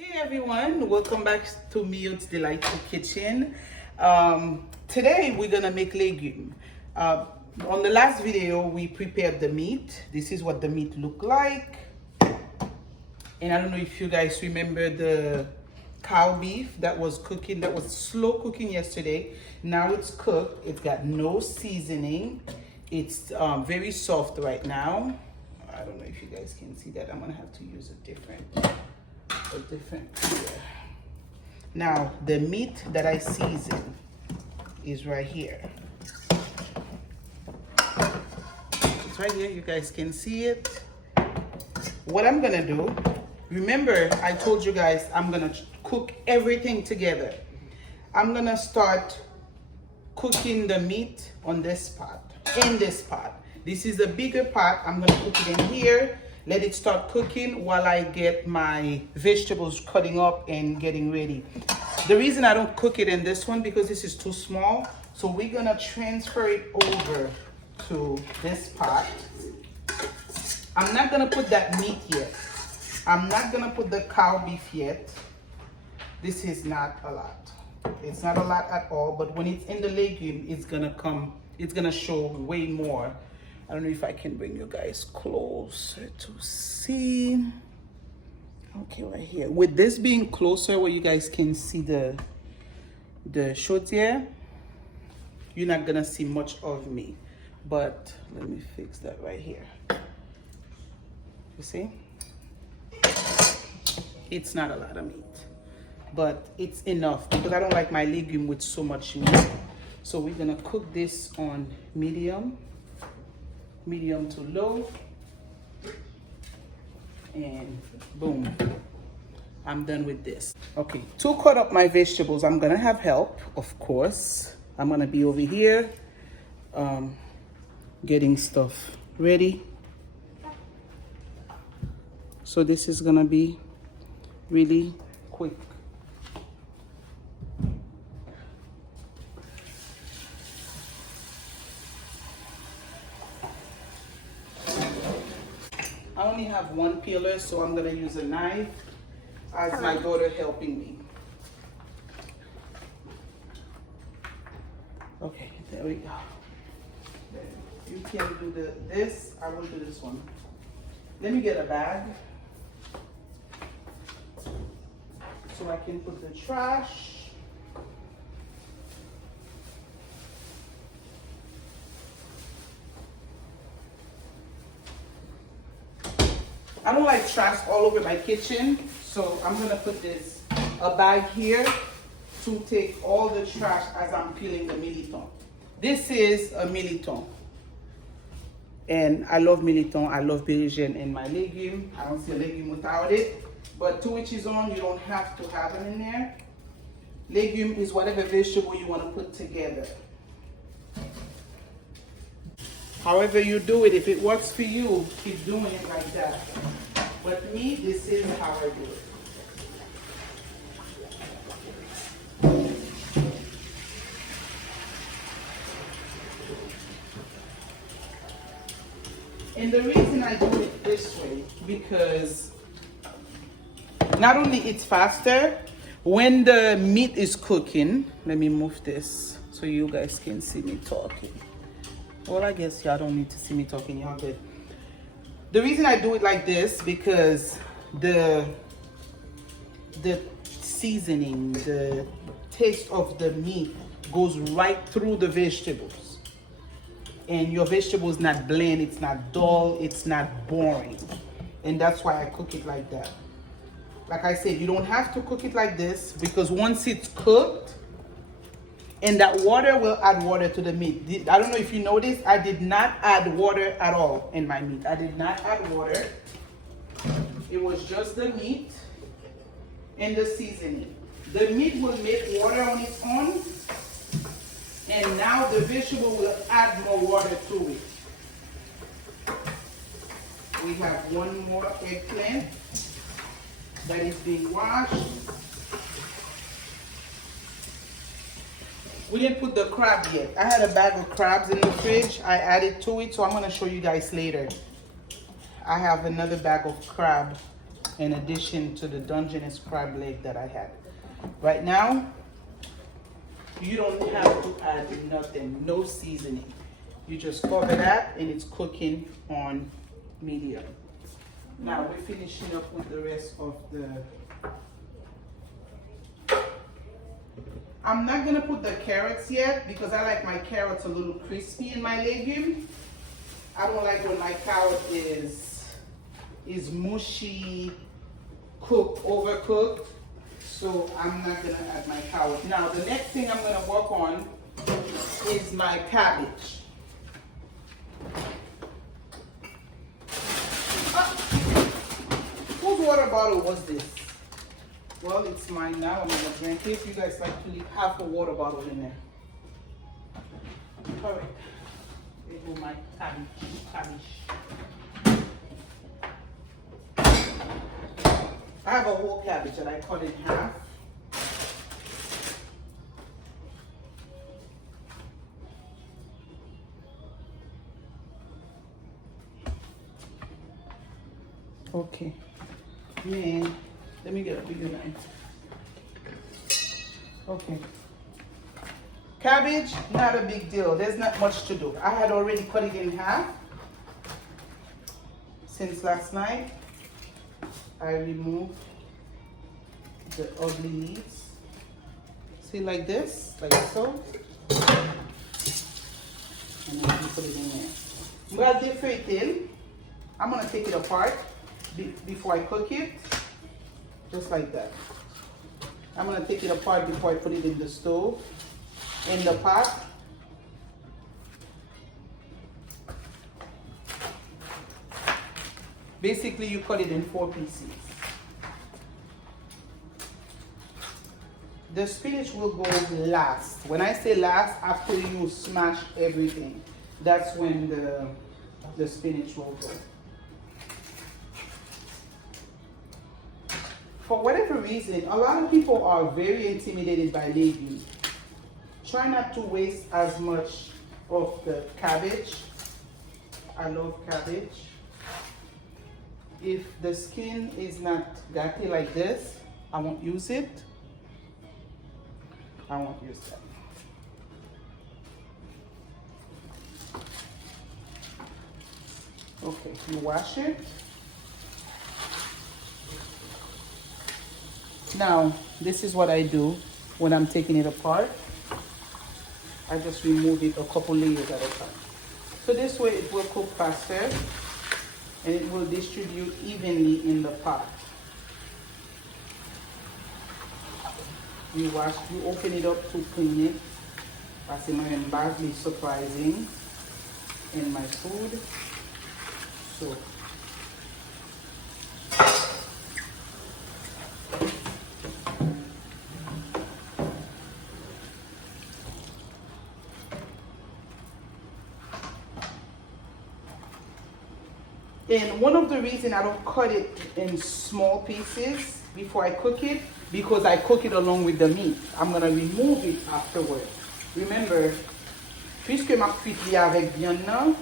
Hey everyone, welcome back to Mio's Delightful Kitchen. Today we're gonna make legume. On the last video we prepared the meat. This is what the meat looked like. And I don't know if you guys remember the cow beef that was cooking, that was slow cooking yesterday. Now it's cooked, it's got no seasoning. It's very soft right now. I don't know if you guys can see that. I'm gonna have to use a different peeler. Now the meat that I season is right here. It's right here, you guys can see it. What I'm gonna do, remember I told you guys I'm gonna cook everything together. I'm gonna start cooking the meat on this pot, in this pot. This is the bigger pot. I'm gonna cook it in here. Let it start cooking while I get my vegetables cutting up and getting ready. The reason I don't cook it in this one because this is too small. So we're gonna transfer it over to this pot. I'm not gonna put that meat yet. I'm not gonna put the cow beef yet. This is not a lot. It's not a lot at all, but when it's in the legume, it's gonna show way more. I don't know if I can bring you guys closer to see. Okay, right here. With this being closer where you guys can see the chaudière, you're not gonna see much of me. But let me fix that right here. You see? It's not a lot of meat, but it's enough because I don't like my legume with so much meat. So we're gonna cook this on medium to low, and boom, I'm done with this. Okay, to cut up my vegetables, I'm gonna have help, of course. I'm gonna be over here getting stuff ready. So this is gonna be really quick. I only have one peeler, so I'm gonna use a knife as my daughter helping me. Okay, there we go. You can do this, I will do this one. Let me get a bag so I can put the trash. I don't like trash all over my kitchen, so I'm gonna put a bag here to take all the trash as I'm peeling the militon. This is a militon. And I love militon, I love berigine in my legume. I don't see a legume without it. But to each his own, you don't have to have them in there. Legume is whatever vegetable you want to put together. However you do it, if it works for you, keep doing it like that. But me, this is how I do it. And the reason I do it this way, because not only it's faster, when the meat is cooking, let me move this so you guys can see me talking. Well, I guess y'all don't need to see me talking, y'all good. The reason I do it like this, because the seasoning, the taste of the meat goes right through the vegetables. And your vegetables not bland, it's not dull, it's not boring. And that's why I cook it like that. Like I said, you don't have to cook it like this because once it's cooked, and that water will add water to the meat. I don't know if you noticed, I did not add water at all in my meat. I did not add water. It was just the meat and the seasoning. The meat will make water on its own, and now the vegetable will add more water to it. We have one more eggplant that is being washed. We didn't put the crab yet. I had a bag of crabs in the fridge. I added to it, so I'm gonna show you guys later. I have another bag of crab in addition to the Dungeness crab leg that I had. Right now, you don't have to add nothing, no seasoning. You just cover that and it's cooking on medium. Now we're finishing up with the rest of the... I'm not gonna put the carrots yet because I like my carrots a little crispy in my legume. I don't like when my carrot is mushy, cooked, overcooked. So I'm not gonna add my carrot. Now the next thing I'm gonna work on is my cabbage. Whose water bottle was this? Well, it's mine now. I'm gonna drink it. You guys like to leave half a water bottle in there. All right. There go my cabbage. I have a whole cabbage that I cut in half. Okay. Man, let me get a bigger knife. Okay. Cabbage, not a big deal. There's not much to do. I had already cut it in half since last night. I removed the ugly leaves. See, like this, like so. And then you put it in there. Well, different. I'm gonna take it apart before I cook it, just like that. I'm gonna take it apart before I put it in the stove, in the pot. Basically, you cut it in 4 pieces. The spinach will go last. When I say last, after you smash everything, that's when the spinach will go. For whatever reason, a lot of people are very intimidated by legumes. Try not to waste as much of the cabbage. I love cabbage. If the skin is not gatti like this, I won't use it. I won't use that. Okay, you wash it. Now, this is what I do when I'm taking it apart. I just remove it a couple layers at a time. So this way it will cook faster and it will distribute evenly in the pot. You open it up to clean it. That's badly surprising in my food. So and one of the reasons I don't cut it in small pieces before I cook it, because I cook it along with the meat. I'm gonna remove it afterwards. Remember, puisque ma cuite li avec viande nan,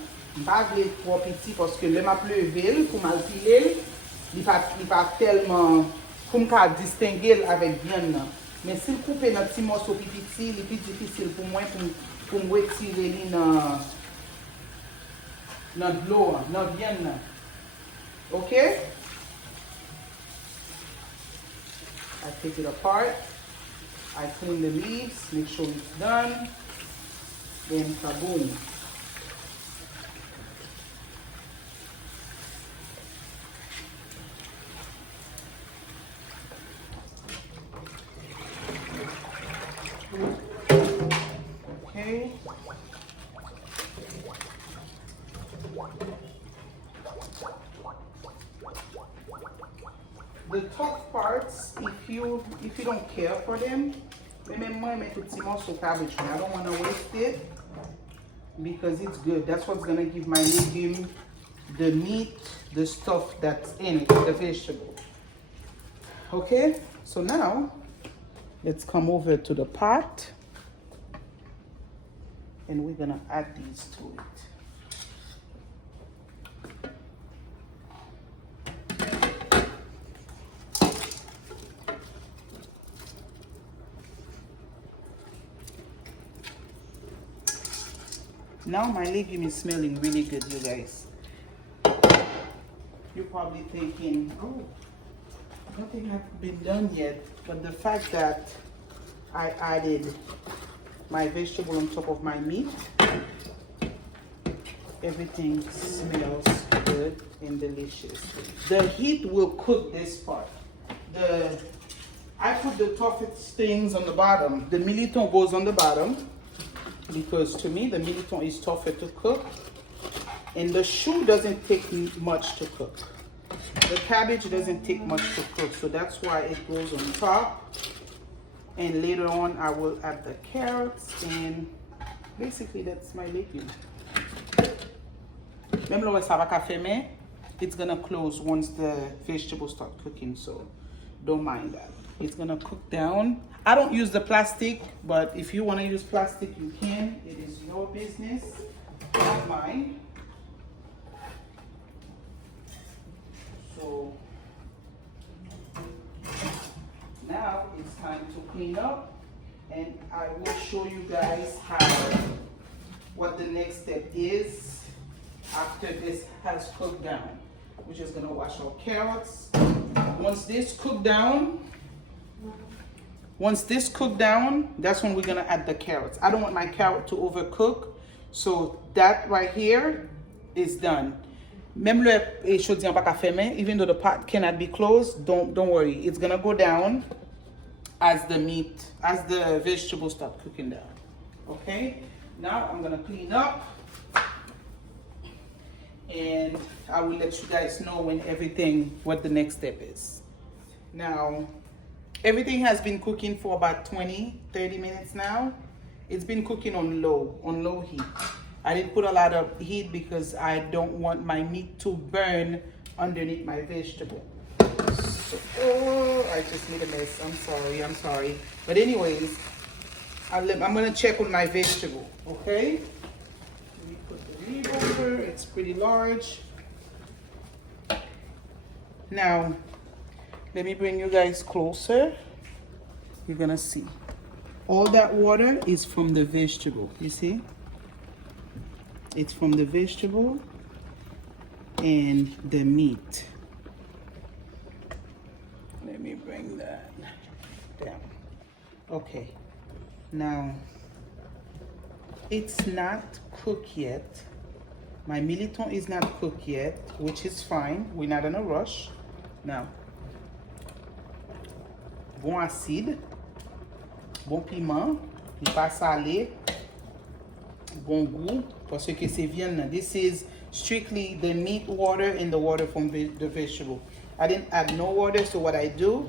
pas vle trop petit parce que le m'a levé pour mal piler, il pas tellement pour me distinguer avec viande nan. Mais si couper dans petit morceau petit, il est plus difficile pour moi pour me retirer li dans l'eau, dans viande nan. Okay? I take it apart. I clean the leaves, make sure it's done. Then kaboom. Okay. The tough parts, if you don't care for them, remember I make a morceau cabbage. I don't want to waste it because it's good. That's what's gonna give my legume the meat, the stuff that's in it, the vegetable. Okay, so now let's come over to the pot and we're gonna add these to it. Now my legume is smelling really good, you guys. You're probably thinking, oh, nothing has been done yet. But the fact that I added my vegetable on top of my meat, everything smells good and delicious. The heat will cook this part. I put the toughest things on the bottom. The militon goes on the bottom because to me the militon is tougher to cook, and the chou doesn't take much to cook. The cabbage doesn't take much to cook, so that's why it goes on top. And later on I will add the carrots, and basically that's my legume. Remember when it's gonna close once the vegetables start cooking, so don't mind that. It's gonna cook down. I don't use the plastic, but if you wanna use plastic, you can. It is your business, not mine. So now it's time to clean up, and I will show you guys what the next step is after this has cooked down. We're just gonna wash our carrots. Once this cooked down, that's when we're gonna add the carrots. I don't want my carrot to overcook, so that right here is done. Même le chaudière pas fermé, even though the pot cannot be closed, don't worry. It's gonna go down as the vegetables start cooking down. Okay? Now I'm gonna clean up, and I will let you guys know what the next step is. Now, everything has been cooking for about 20-30 minutes now. It's been cooking on low heat. I didn't put a lot of heat because I don't want my meat to burn underneath my vegetable. So, oh, I just made a mess. I'm sorry. But anyways, I'm gonna check on my vegetable, okay? Let me put the lid over. It's pretty large. Now, let me bring you guys closer. You're gonna see. All that water is from the vegetable, you see? It's from the vegetable and the meat. Let me bring that down. Okay, now it's not cooked yet. My militon is not cooked yet, which is fine. We're not in a rush. Now, bon acide, bon piment, il pas salé, bon goût, parce que c'est viande. This is strictly the meat water and the water from the vegetable. I didn't add no water, so what I do,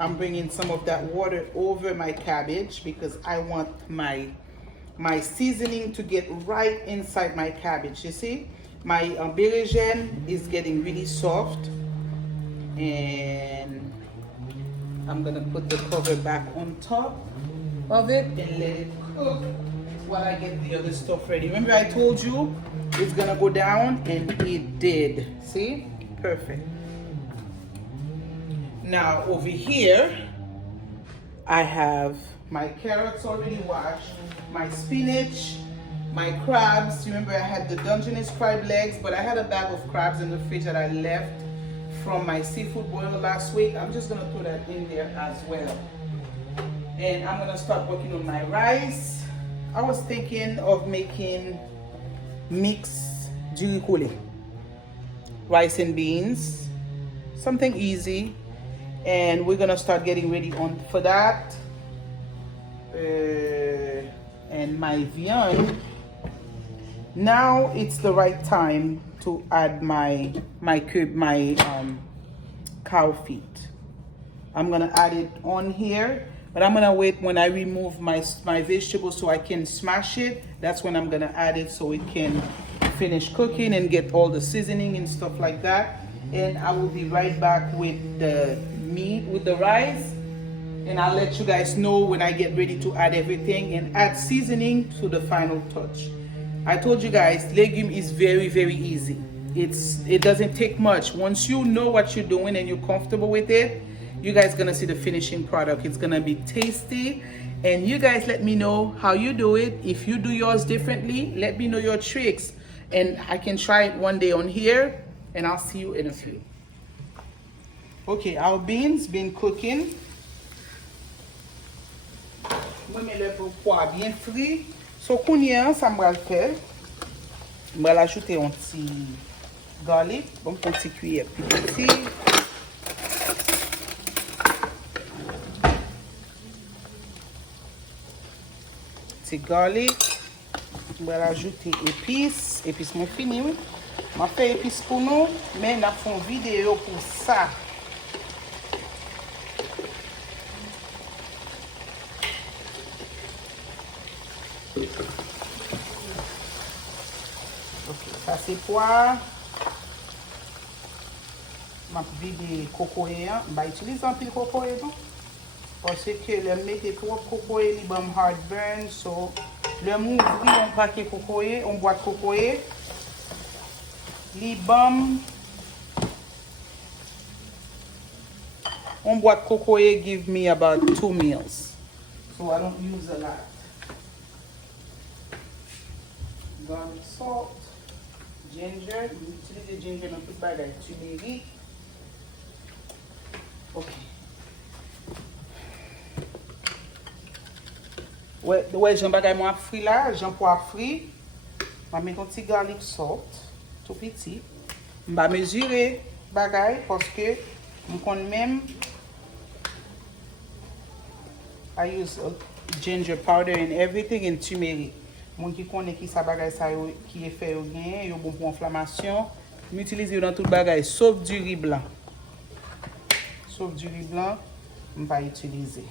I'm bringing some of that water over my cabbage because I want my seasoning to get right inside my cabbage. You see, my bergène is getting really soft, and I'm gonna put the cover back on top of it and let it cook while I get the other stuff ready. Remember I told you it's gonna go down, and it did. See? Perfect. Now over here, I have my carrots already washed, my spinach, my crabs. Remember I had the Dungeness crab legs, but I had a bag of crabs in the fridge that I left from my seafood boil last week. I'm just gonna put that in there as well. And I'm gonna start working on my rice. I was thinking of making mixed jirikole, rice and beans, something easy. And we're gonna start getting ready for that. And my viande. Now it's the right time to add my cow feet. I'm gonna add it on here, but I'm gonna wait when I remove my vegetables so I can smash it. That's when I'm gonna add it so it can finish cooking and get all the seasoning and stuff like that. And I will be right back with the meat, with the rice, and I'll let you guys know when I get ready to add everything and add seasoning to the final touch. I told you guys, legume is very, very easy. It doesn't take much. Once you know what you're doing and you're comfortable with it, you guys gonna see the finishing product. It's gonna be tasty. And you guys let me know how you do it. If you do yours differently, let me know your tricks. And I can try it one day on here, and I'll see you in a few. Okay, our beans been cooking. Je mets le poivre bien frit. So, kounya, ça me va le faire. Je vais ajouter un petit garlic, bon, un petit cuillère petit. Petit garlic. Je vais ajouter épices. Épices, mon fini, oui. Je fais épices pour nous, mais nous avons une vidéo pour ça. Ok, ça c'est poivre. Je vais vider cocoye. Je vais utiliser un peu de cocoye. Parce que le mettre trop de cocoye, il va me heartburn. So, le m'ouvrir un paquet de cocoye, un boîte de cocoye. Libam. One boîte cocoye give me about 2 meals. So I don't use a lot. Garlic salt, ginger. You utilize the ginger and put by the turmeric. Okay. Ouais, j'en bagay moi frit là, j'en poivre frit. Je vais mettre un petit garlic salt, tout petit. Je vais mesurer bagay parce que je connais même. I use ginger powder and everything and turmeric. Moi qui connais qui ça bagay ça qui est fait bien, yo bon pour inflammation. M'utilise dans tout bagay sauf du riz blanc. Sauf du riz blanc, je vais pas utiliser.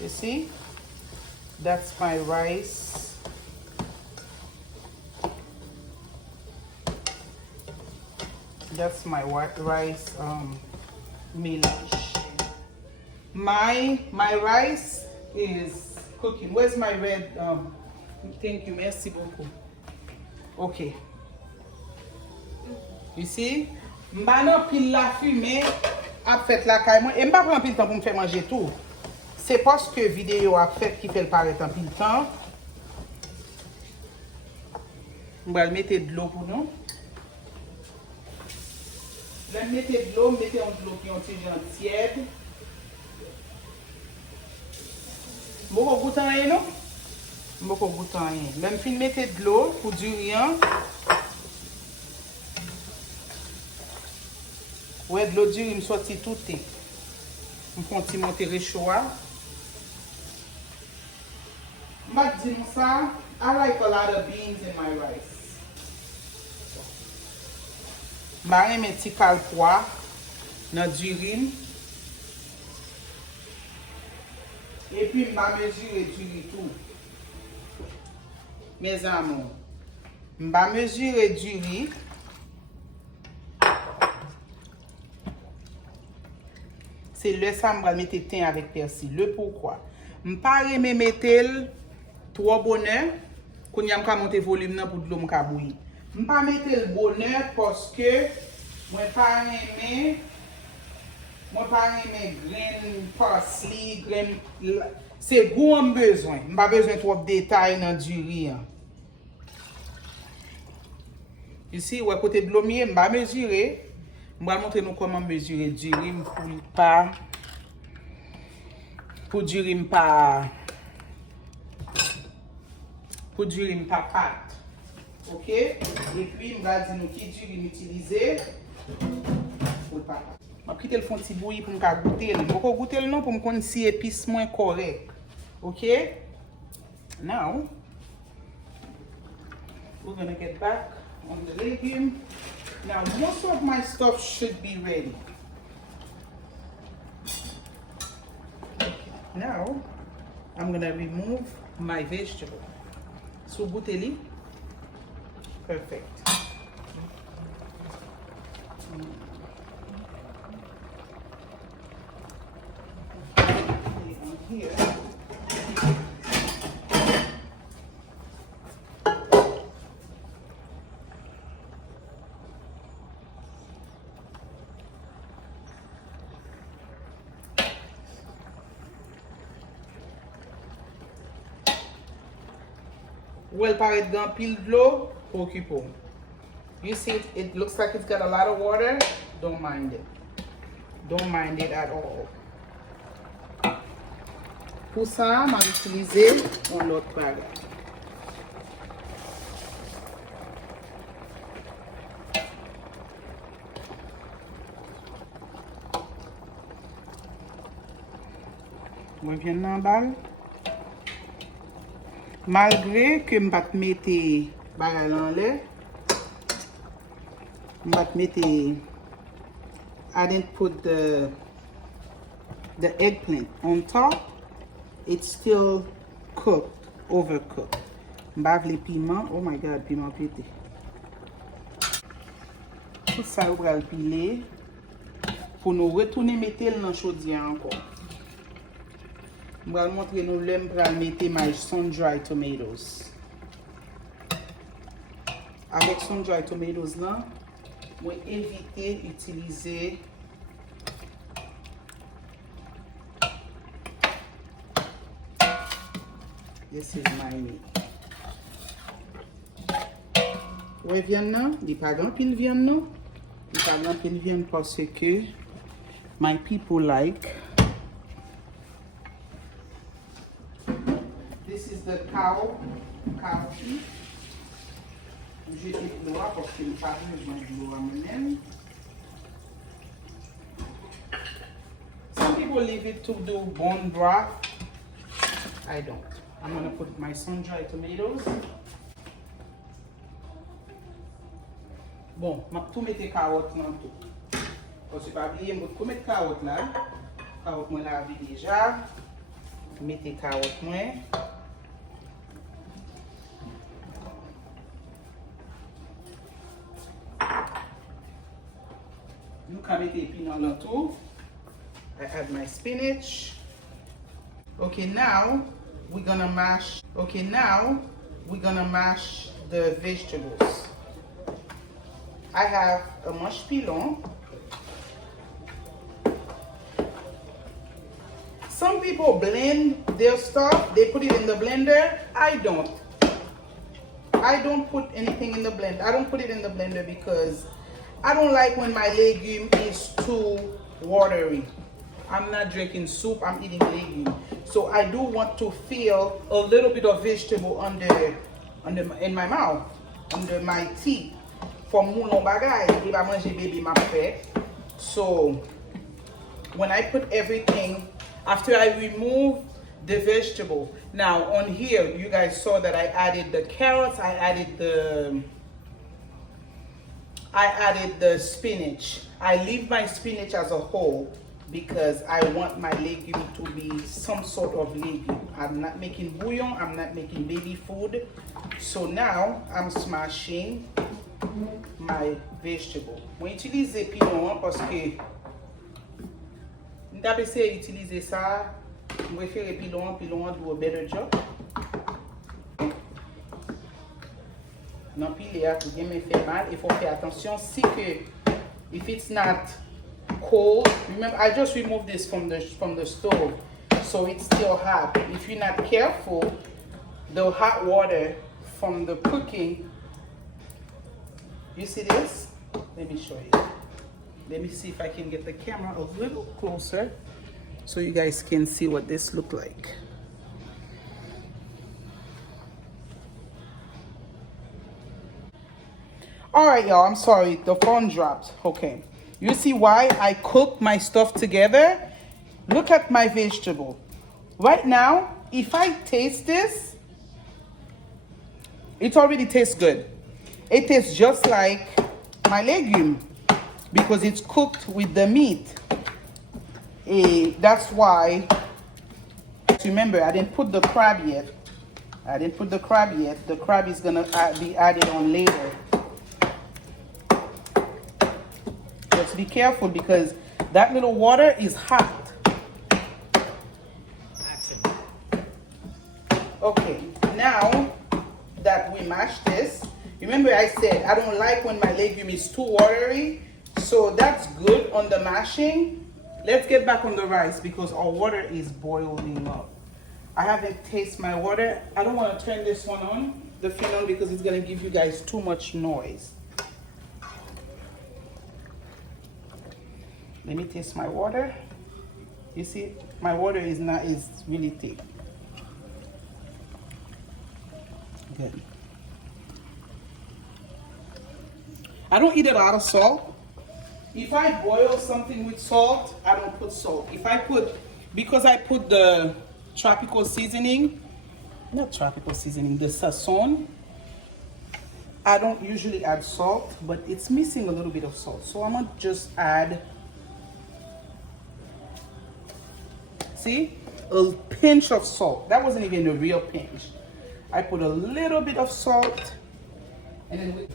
You see? That's my rice. That's my white rice melange. My rice is cooking. Where's my red? Thank you, merci beaucoup. Okay. You see? M'bana pile la fumée a fait la caille moi et m'pa prendre pile temps pour me faire manger tout. C'est parce que vidéo a fait qui fait le paraître en pile temps. On va mettre de l'eau pour nous. Là, mettez de l'eau, mettez de l'eau qui est tiède. Beaucoup goûter rien, non? Beaucoup goûter rien. Même fin mettez de l'eau pour du rien. Ouais, de l'eau dure, il me sortit tout. Je continue à monter réchaud. Je vais dire ça. I like a lot of beans in my rice. Je vais mettre un petit calpois dans du riz. Et puis, je vais mesurer du riz tout. Mes amours. Je vais mesurer du riz. C'est le ça, je vais mettre thym avec persil. Le pourquoi? Je ne vais pas mettre trop bonheur. Quand je vais monter le volume pour de l'eau bouillir. Je ne vais pas mettre le bonheur parce que je ne vais pas aimer grain parsley, grain. C'est goût en besoin. Je n'ai pas besoin de trop de détails dans du riz. Ici, ouais, côté de l'eau, je vais mesurer. Je vais montrer nous comment mesurer du riz pour du riz pas pâte. OK? Et puis, je vais dire nous qui du riz utiliser pour pas pâte. Je vais quitter le fond de bouillir pour me goûter. Je vais goûter le nom pour me connaître si épice moins correct. OK? Now, we're going to get back on the legume. Now, most of my stuff should be ready. Now, I'm going to remove my vegetable. So, gouteli. Perfect. Here. Well, paraît grand pile de l'eau, occupo. You see, it looks like it's got a lot of water. Don't mind it. Don't mind it at all. Pour ça, je vais utiliser un autre bagage. Je viens dans la balle. Malgré que je ne vais pas mettre les bagages en l'air, I didn't put the eggplant on top. It's still cooked, overcooked. Bave les piments. Oh my God, piment pété. Tout ça, on va le piler pour nous retourner mettre dans la chaudière encore. Je vais vous montrer nous l'aime pour mettre my sun-dried tomatoes. Avec sun-dried tomatoes là, je vais éviter d'utiliser this is my meat. Ouais, viande là, il n'y a pas grand pile viande non. Il n'y a pas grand pile viande parce que my people like. This is the cow feet. J'ai dit de l'eau parce que le pas besoin de l'eau à moi-même. Some people leave it to do bone broth. I don't. I'm gonna put my sun-dried tomatoes. Bon, je vais tout mettre les carottes dans tout. Parce que pas oublier, je vais tout mettre les carottes là. Les carottes, je l'ai déjà. Mettez les carottes. You can make a peanut on too. I add my spinach. Okay, now we're gonna mash. Okay, now we're gonna mash the vegetables. I have a mashed pilon. Some people blend their stuff. They put it in the blender. I don't. I don't put anything in the blender. I don't put it in the blender because I don't like when my legume is too watery. I'm not drinking soup, I'm eating legume. So I do want to feel a little bit of vegetable in my mouth, under my teeth. For moulon bagay, if I mange baby ma fait. So when I put everything, after I remove the vegetable, now on here, you guys saw that I added the carrots, I added the spinach. I leave my spinach as a whole because I want my legume to be some sort of legume. I'm not making bouillon, I'm not making baby food. So now I'm smashing my vegetable. Je vais utiliser pilon parce que je vais essayer d'utiliser ça. Je préfère pilon do a better job. Non piler pour bien me faire mal. Il faut faire attention si que if it's not cold. Remember, I just removed this from the stove, so it's still hot. If you're not careful, the hot water from the cooking. You see this? Let me show you. Let me see if I can get the camera a little closer so you guys can see what this look like. All right, y'all, I'm sorry, the phone dropped. Okay. You see why I cook my stuff together? Look at my vegetable. Right now, if I taste this, it already tastes good. It tastes just like my legume because it's cooked with the meat. That's why, remember, I didn't put the crab yet. The crab is gonna be added on later. Just be careful because that little water is hot. Okay, now that we mashed this, remember I said I don't like when my legume is too watery, so that's good on the mashing. Let's get back on the rice because our water is boiling up. I haven't tasted my water. I don't want to turn this one on the phenol because it's gonna give you guys too much noise. Let me taste my water. You see, my water is really thick. Good. I don't eat a lot of salt. If I boil something with salt, I don't put salt. Because I put the tropical seasoning, not tropical seasoning, the sazon, I don't usually add salt, but it's missing a little bit of salt. So I'm gonna just add, see, a pinch of salt. That wasn't even a real pinch. I put a little bit of salt, and then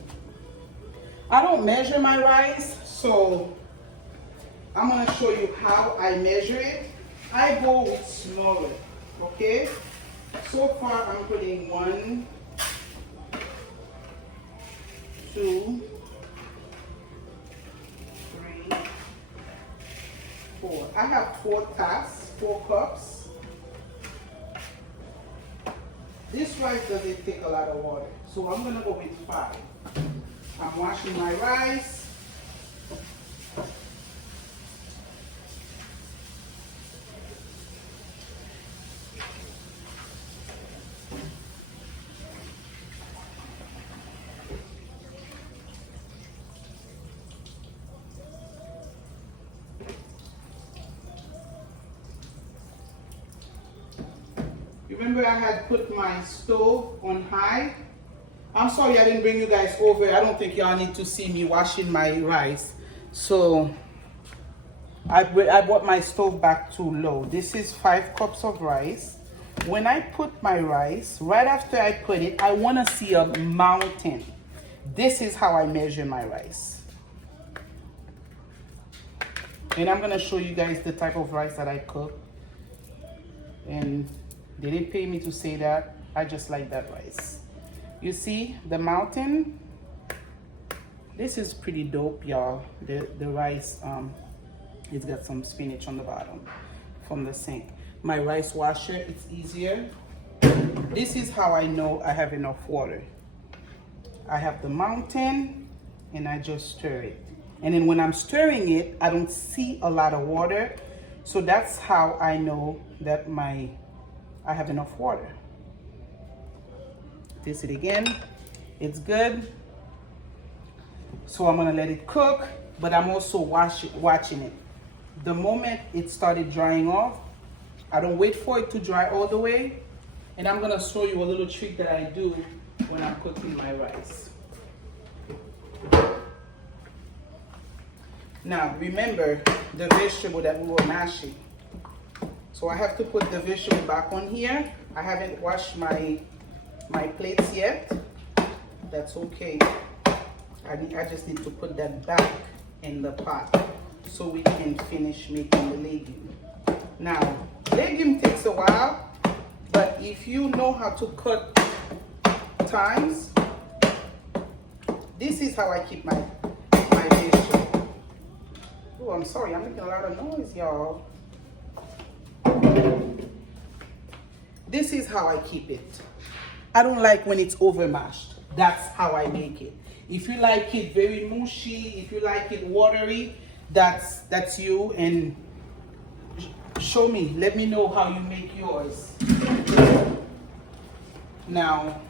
I don't measure my rice, so I'm gonna show you how I measure it. I go with smaller, okay? So far I'm putting 1, 2, 3, 4. I have 4 cups. This rice doesn't take a lot of water, so I'm gonna go with 5. I'm washing my rice. Remember I had put my stove on high. I'm sorry I didn't bring you guys over. I don't think y'all need to see me washing my rice. So I brought my stove back too low. This is 5 cups of rice. When I put my rice, right after I put it, I want to see a mountain. This is how I measure my rice. And I'm going to show you guys the type of rice that I cook. And they didn't pay me to say that. I just like that rice. You see the mountain? This is pretty dope, y'all. The rice, it's got some spinach on the bottom from the sink. My rice washer, it's easier. This is how I know I have enough water. I have the mountain and I just stir it. And then when I'm stirring it, I don't see a lot of water. So that's how I know that I have enough water. Taste it again. It's good. So I'm gonna let it cook, but I'm also watching it. The moment it started drying off, I don't wait for it to dry all the way. And I'm gonna show you a little trick that I do when I'm cooking my rice. Now remember the vegetable that we were mashing. So I have to put the vegetable back on here. I haven't washed my plates yet. That's okay. I just need to put that back in the pot so we can finish making the legume. Now, legume takes a while, but if you know how to cut times, this is how I keep my vegetable. Oh, I'm sorry, I'm making a lot of noise, y'all. This is how I keep it. I don't like when it's over mashed. That's how I make it. If you like it very mushy, if you like it watery, that's you. And show me, let me know how you make yours. Now,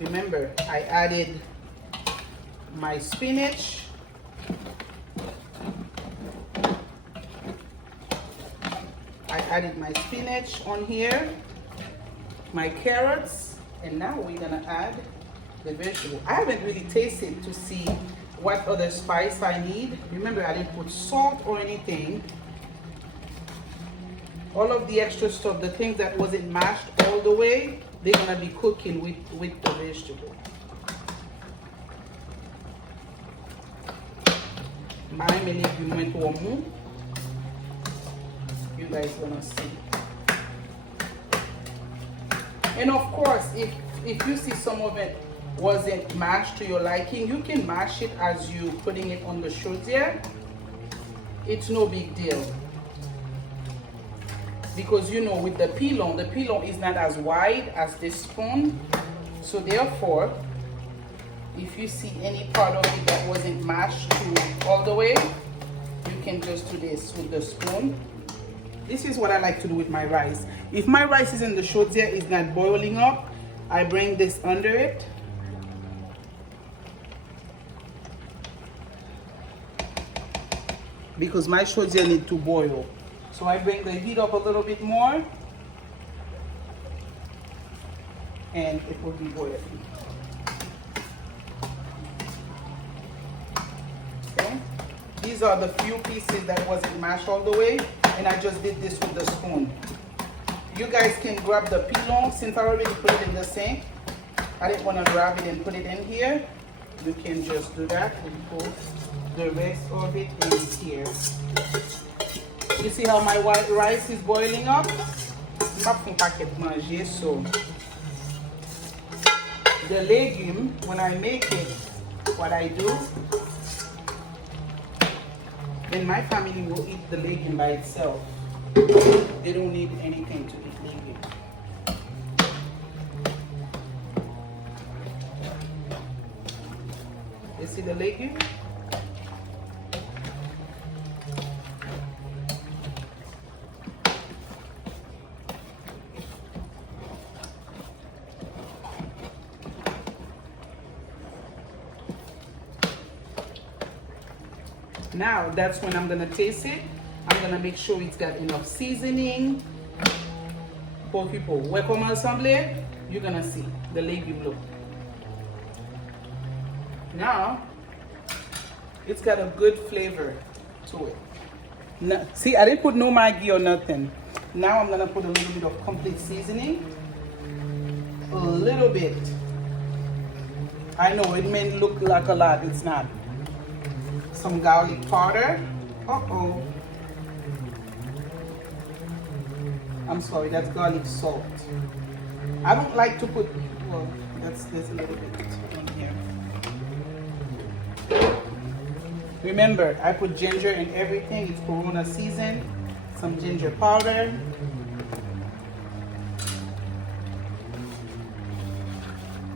remember, I added my spinach. I added my spinach on here, my carrots, and now we're gonna add the vegetable. I haven't really tasted to see what other spice I need. Remember, I didn't put salt or anything. All of the extra stuff, the things that wasn't mashed all the way, they're gonna be cooking with the vegetable. You guys gonna see. And of course, if you see some of it wasn't mashed to your liking, you can mash it as you putting it on the chaudière. It's no big deal. Because you know, with the pilon is not as wide as this spoon. So therefore, if you see any part of it that wasn't mashed to all the way, you can just do this with the spoon. This is what I like to do with my rice. If my rice is in the shodzia, is not boiling up, I bring this under it. Because my shodzia need to boil. So I bring the heat up a little bit more. And it will be boiling. Okay. These are the few pieces that wasn't mashed all the way, and I just did this with the spoon. You guys can grab the pilon. Since I already put it in the sink, I didn't want to grab it and put it in here. You can just do that and put the rest of it in here. You see how my white rice is boiling up? So the legume, when I make it, what I do, then my family will eat the legume by itself. They don't need anything to eat legume. You see the legume? Now that's when I'm gonna taste it. I'm gonna make sure it's got enough seasoning. For people, welcome ensemble. You're gonna see the legume look. Now it's got a good flavor to it. Now, see, I didn't put no Maggi or nothing. Now I'm gonna put a little bit of complete seasoning. A little bit. I know it may look like a lot, it's not. Some garlic powder. Uh-oh. I'm sorry, that's garlic salt. I don't like to put, well, there's a little bit in here. Remember, I put ginger in everything. It's Corona season. Some ginger powder.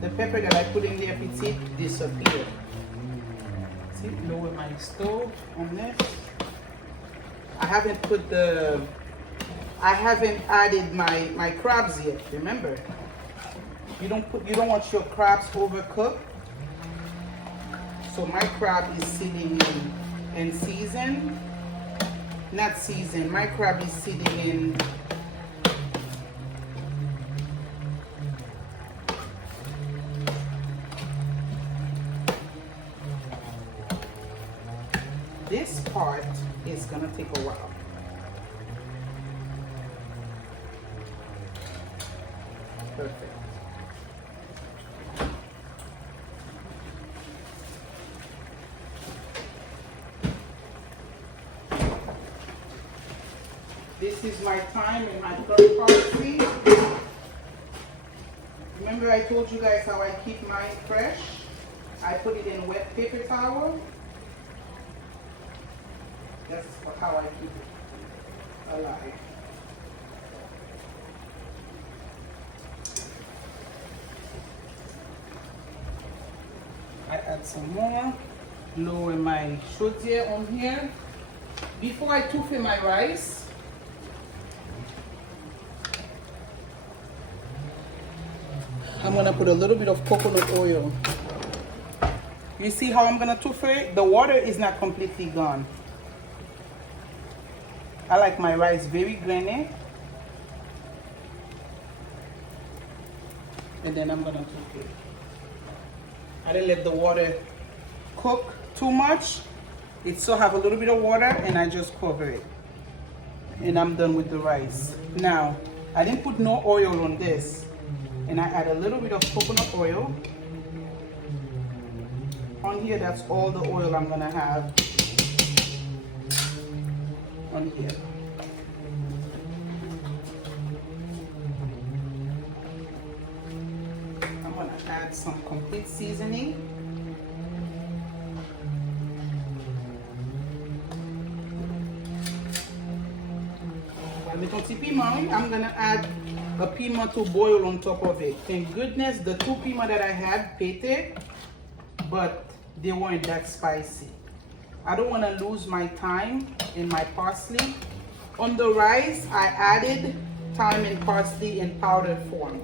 The pepper that I put in there, petit, disappear. See, lower my stove on this. I haven't added my crabs yet. Remember, you don't want your crabs overcooked. So my crab is sitting in season, not season. My crab is sitting in this part is gonna take a while. Perfect. This is my thyme and my third parsley. Remember I told you guys how I keep mine fresh? I put it in wet paper towel. That's how I keep it alive. I add some more. Lower my shodzia on here. Before I touffee my rice, I'm gonna put a little bit of coconut oil. You see how I'm gonna touffee? The water is not completely gone. I like my rice very grainy. And then I'm gonna touffee it. I didn't let the water cook too much. It still have a little bit of water, and I just cover it. And I'm done with the rice. Now, I didn't put no oil on this. And I add a little bit of coconut oil. On here, that's all the oil I'm gonna have on here. I'm gonna add some complete seasoning. I'm gonna add a pima to boil on top of it. Thank goodness the two pima that I had pete, but they weren't that spicy. I don't want to lose my thyme and my parsley. On the rice, I added thyme and parsley in powder form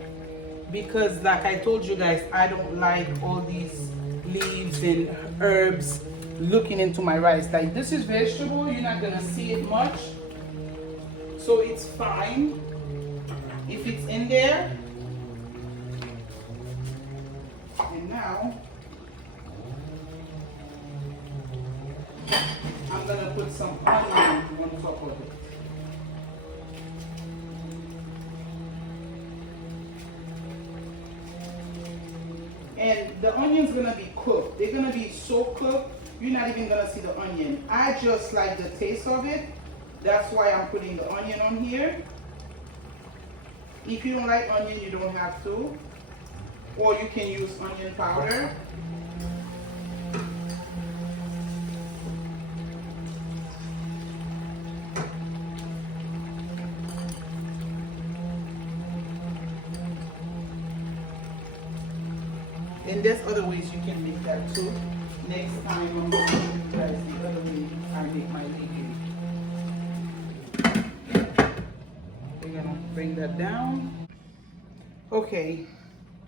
because, like I told you guys, I don't like all these leaves and herbs looking into my rice. Like, this is vegetable, you're not gonna see it much, so it's fine if it's in there. And now I'm gonna put some onion on top of it. And the onion's gonna be cooked. They're gonna be so cooked, you're not even gonna see the onion. I just like the taste of it. That's why I'm putting the onion on here. If you don't like onion, you don't have to. Or you can use onion powder. And there's other ways you can make that too. Next time I'm going to show you guys the other way I make my legume. We're gonna bring that down. Okay,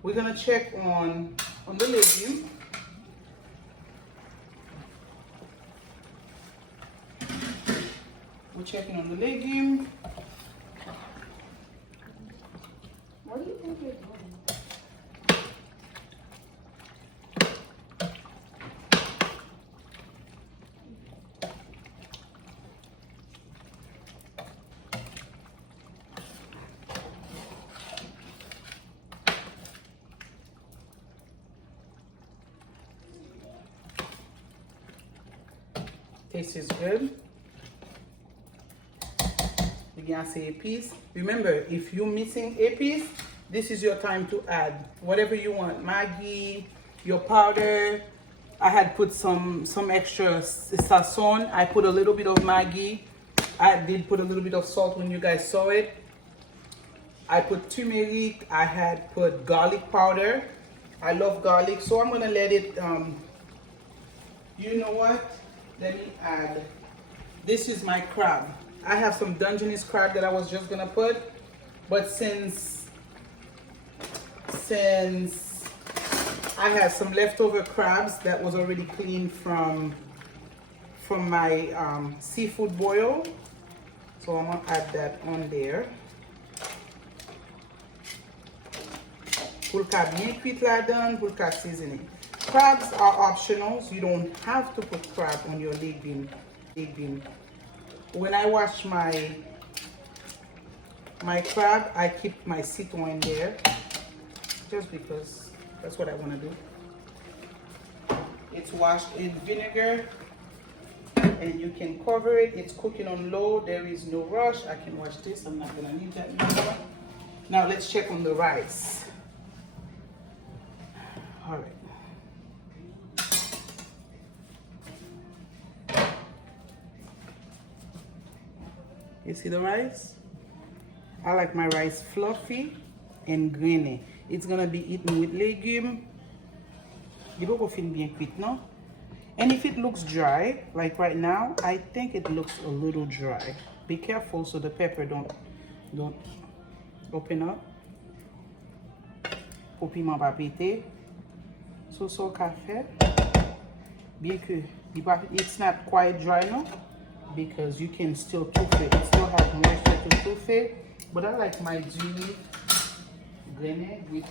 we're gonna check on the legume. We're checking on the legume. What do you think you're doing? Taste is good. You can say a piece. Remember, if you're missing a piece, this is your time to add whatever you want. Maggi, your powder. I had put some extra sazon. I put a little bit of Maggi. I did put a little bit of salt when you guys saw it. I put turmeric. I had put garlic powder. I love garlic, so I'm gonna let it, you know what? Let me add, this is my crab. I have some Dungeness crab that I was just gonna put, but since I had some leftover crabs that was already cleaned from my seafood boil, so I'm gonna add that on there. Pour ka bien cuite là-dedans, pour ka seasoning. Crabs are optional, so you don't have to put crab on your legume. When I wash my crab, I keep my citron in there, just because that's what I want to do. It's washed in vinegar, and you can cover it. It's cooking on low. There is no rush. I can wash this. I'm not gonna need that anymore. Now let's check on the rice. All right. You see the rice? I like my rice fluffy and grainy. It's gonna be eaten with legume. You don't go fin bien cuit, no? And if it looks dry, like right now, I think it looks a little dry. Be careful so the pepper don't open up. Pour piment pas péter. So café. Bien que it's not quite dry now, because you can still touffe it. It still has moisture to touffe it. But I like my dewy grainy with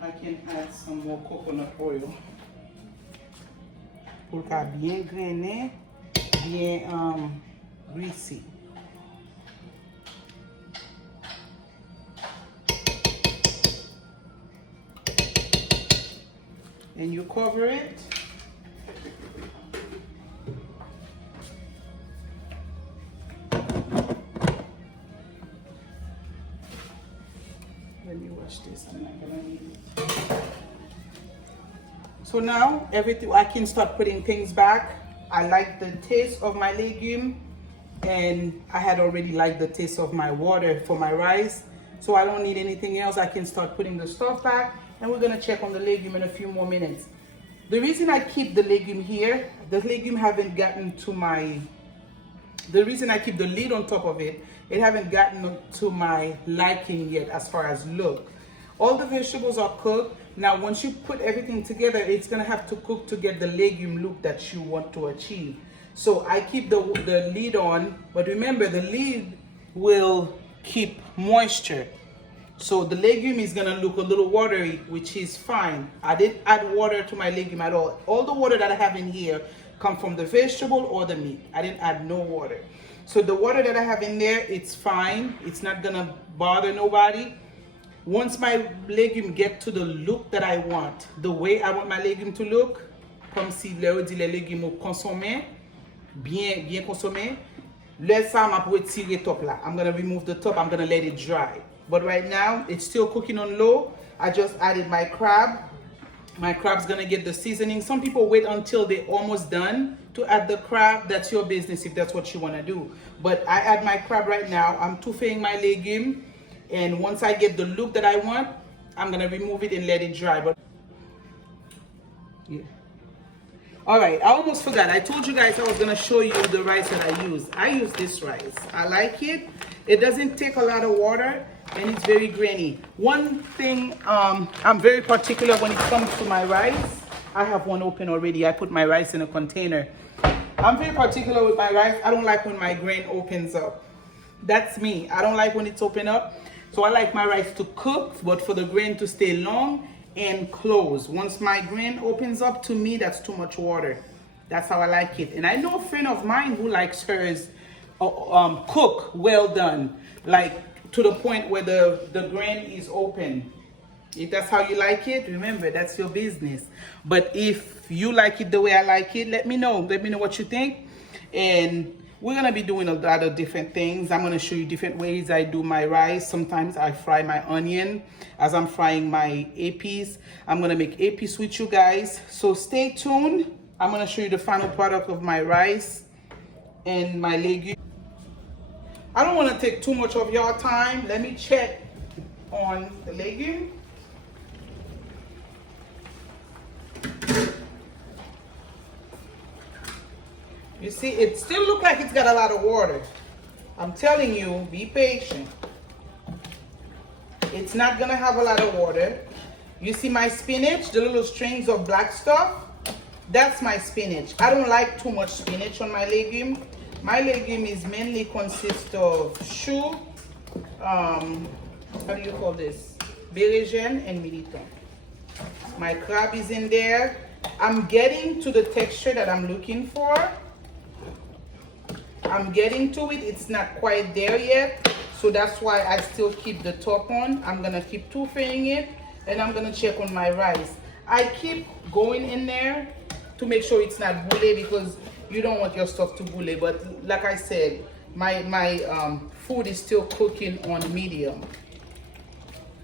I can add some more coconut oil. Pour qu'à bien grainer, bien greasy. And you cover it. Let me wash this. I'm not gonna need it. So now everything, I can start putting things back. I like the taste of my legume, and I had already liked the taste of my water for my rice. So I don't need anything else. I can start putting the stuff back, and we're gonna check on the legume in a few more minutes. The reason I keep the legume here, the legume haven't gotten to my, the reason I keep the lid on top of it, it haven't gotten to my liking yet as far as look. All the vegetables are cooked. Now, once you put everything together, it's gonna have to cook to get the legume look that you want to achieve. So I keep the lid on, but remember the lid will keep moisture. So the legume is gonna look a little watery, which is fine. I didn't add water to my legume at all. All the water that I have in here come from the vegetable or the meat. I didn't add no water. So the water that I have in there, it's fine. It's not gonna bother nobody. Once my legume get to the look that I want, the way I want my legume to look, comme si on dit les légumes au consommé, bien consommé, let ça m'a retirer top là. I'm gonna remove the top. I'm gonna let it dry. But right now, it's still cooking on low. I just added my crab. My crab's gonna get the seasoning. Some people wait until they're almost done to add the crab. That's your business if that's what you wanna do. But I add my crab right now. I'm touffing my legume. And once I get the look that I want, I'm gonna remove it and let it dry. But yeah. All right, I almost forgot. I told you guys I was gonna show you the rice that I use. I use this rice. I like it. It doesn't take a lot of water, and it's very grainy. One thing, I'm very particular when it comes to my rice. I have one open already. I put my rice in a container. I'm very particular with my rice. I don't like when my grain opens up. That's me. I don't like when it's open up. So I like my rice to cook, but for the grain to stay long and close. Once my grain opens up, to me, that's too much water. That's how I like it. And I know a friend of mine who likes hers cook well done, like to the point where the grain is open. If that's how you like it, remember, that's your business. But if you like it the way I like it, let me know. Let me know what you think. And we're gonna be doing a lot of different things. I'm gonna show you different ways I do my rice. Sometimes I fry my onion as I'm frying my APs. I'm gonna make APs with you guys. So stay tuned. I'm gonna show you the final product of my rice and my legume. I don't wanna take too much of your time. Let me check on the legume. You see, it still looks like it's got a lot of water. I'm telling you, be patient. It's not gonna have a lot of water. You see my spinach, the little strings of black stuff? That's my spinach. I don't like too much spinach on my legume. My legume is mainly consist of chou, how do you call this? Berégène and militant. My crab is in there. I'm getting to the texture that I'm looking for. I'm getting to it. It's not quite there yet, so that's why I still keep the top on. I'm gonna keep touffing it, and I'm gonna check on my rice. I keep going in there to make sure it's not bouillé, because you don't want your stuff to bouillé. But like I said, my food is still cooking on medium,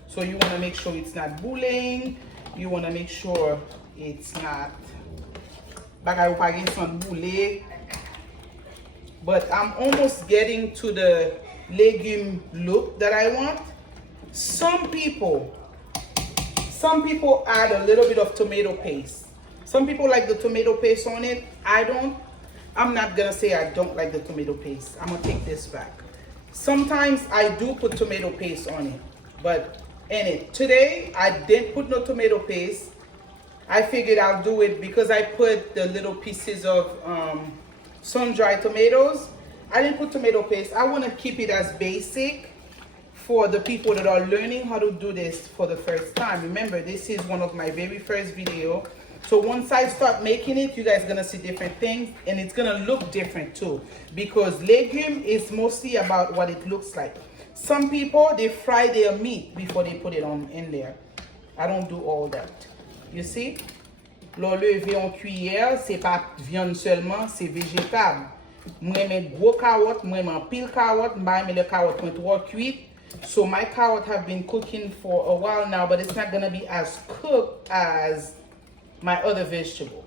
so you want to make sure it's not bouilling. You want to make sure it's not bagay ou pa gen son bouillé. But I'm almost getting to the legume look that I want. Some people add a little bit of tomato paste. Some people like the tomato paste on it. I don't. I'm not gonna say I don't like the tomato paste. I'm gonna take this back. Sometimes I do put tomato paste on it, but in it. Today, I didn't put no tomato paste. I figured I'll do it because I put the little pieces of sun-dried tomatoes. I didn't put tomato paste. I want to keep it as basic for the people that are learning how to do this for the first time. Remember, this is one of my very first video. So once I start making it, you guys are gonna see different things, and it's gonna look different too, because legume is mostly about what it looks like. Some people, they fry their meat before they put it on in there. I don't do all that. You see? L'on levé en cuillère, c'est pas viande seulement, c'est végétable. Moi mets gros carottes, moi mets pile carottes, moi mets le carotte point trois cuit. So my carrot have been cooking for a while now, but it's not gonna be as cooked as my other vegetable.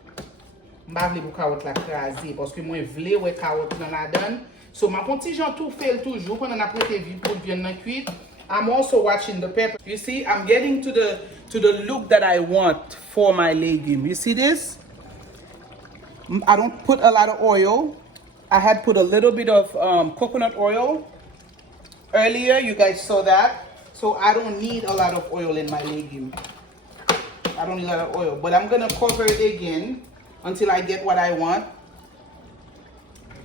M'a vle pou carotte la krasé parce que moi vle ouais carotte dans la donne. So ma petit jan tout fait toujours pendant la prêté vite pour bien dans cuite. I'm also watching the pepper. You see, I'm getting to the look that I want for my legume. You see this? I don't put a lot of oil. I had put a little bit of coconut oil earlier. You guys saw that. So I don't need a lot of oil in my legume. I don't need a lot of oil. But I'm going to cover it again until I get what I want.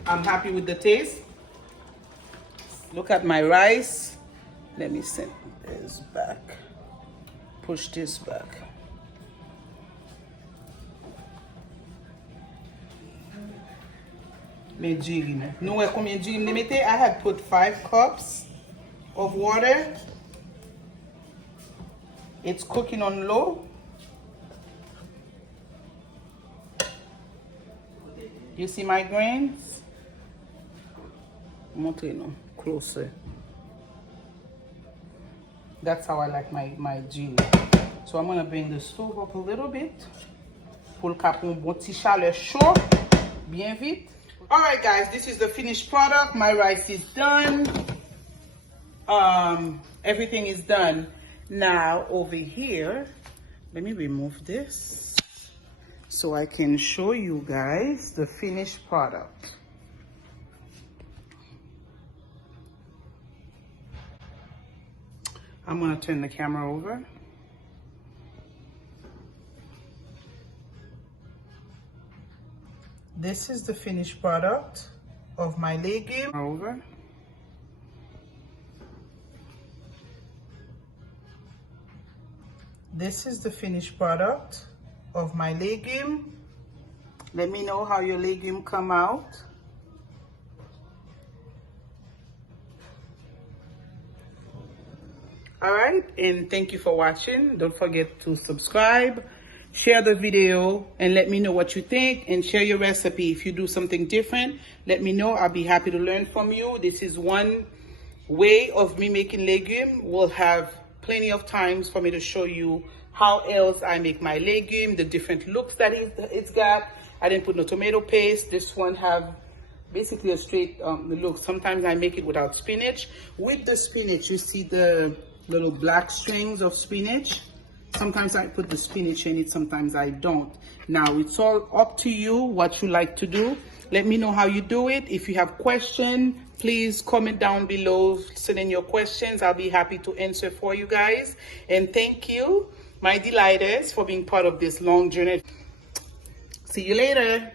I'm happy with the taste. Look at my rice. Let me send this back. Push this back. I had put 5 cups of water. It's cooking on low. You see my grains? Montre no closer. That's how I like my jelly. So I'm gonna bring the stove up a little bit. Pour le capon bon petit chaleur chaud, bien vite. All right, guys, this is the finished product. My rice is done. Everything is done. Now over here, let me remove this so I can show you guys the finished product. I'm gonna turn the camera over. This is the finished product of my legume. Over. This is the finished product of my legume. Let me know how your legume come out. All right, and thank you for watching. Don't forget to subscribe, share the video, and let me know what you think, and share your recipe. If you do something different, let me know. I'll be happy to learn from you. This is one way of me making legume. We'll have plenty of times for me to show you how else I make my legume, the different looks that it's got. I didn't put no tomato paste. This one have basically a straight look. Sometimes I make it without spinach. With the spinach, you see the little black strings of spinach. Sometimes I put the spinach in it, sometimes I don't. Now, it's all up to you what you like to do. Let me know how you do it. If you have questions, please comment down below. Send in your questions. I'll be happy to answer for you guys. And thank you, my delighters, for being part of this long journey. See you later.